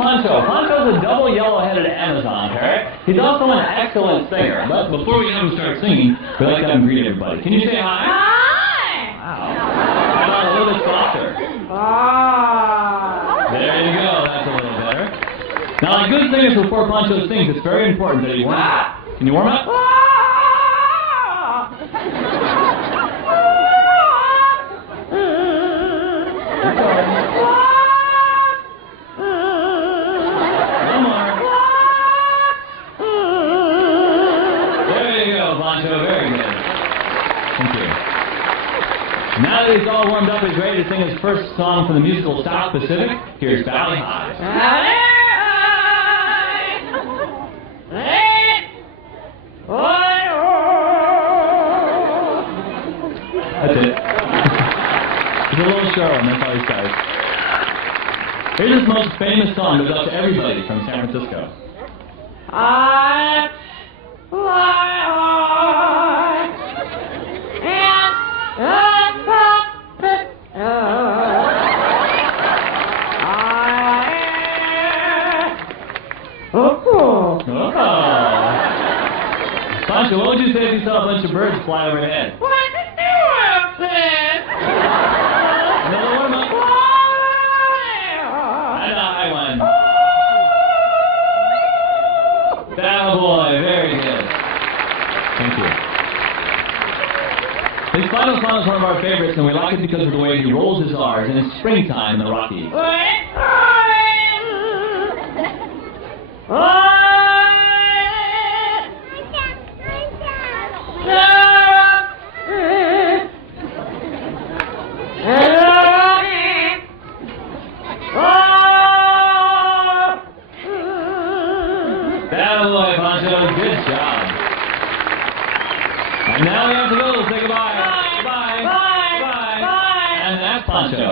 Pancho. Pancho's a double yellow-headed Amazon parrot. He's also an excellent singer. But before we have him start singing, we'd like to have him greet everybody. Can you say hi? Hi! Wow. How about a little bit softer? Ah! There you go. That's a little better. Now, like good singers before Pancho sings, it's very important that he warm up. Can you warm up? Now that he's all warmed up, he's ready to sing his first song from the musical South Pacific. Here's Valley High. That's it. It's a little short one, that's how he starts. Here's his most famous song that goes out to everybody from San Francisco. Pancho, what would you say if you saw a bunch of birds fly overhead? What to do with it? Another one? And a high one. That boy, very good. Thank you. His final song is one of our favorites, and we like it because of the way he rolls his R's, and it's springtime in the Rockies. That boy, Pancho, good job. And now we have to go. Say goodbye. Bye. Bye. Bye. Bye. Bye. And that's Pancho.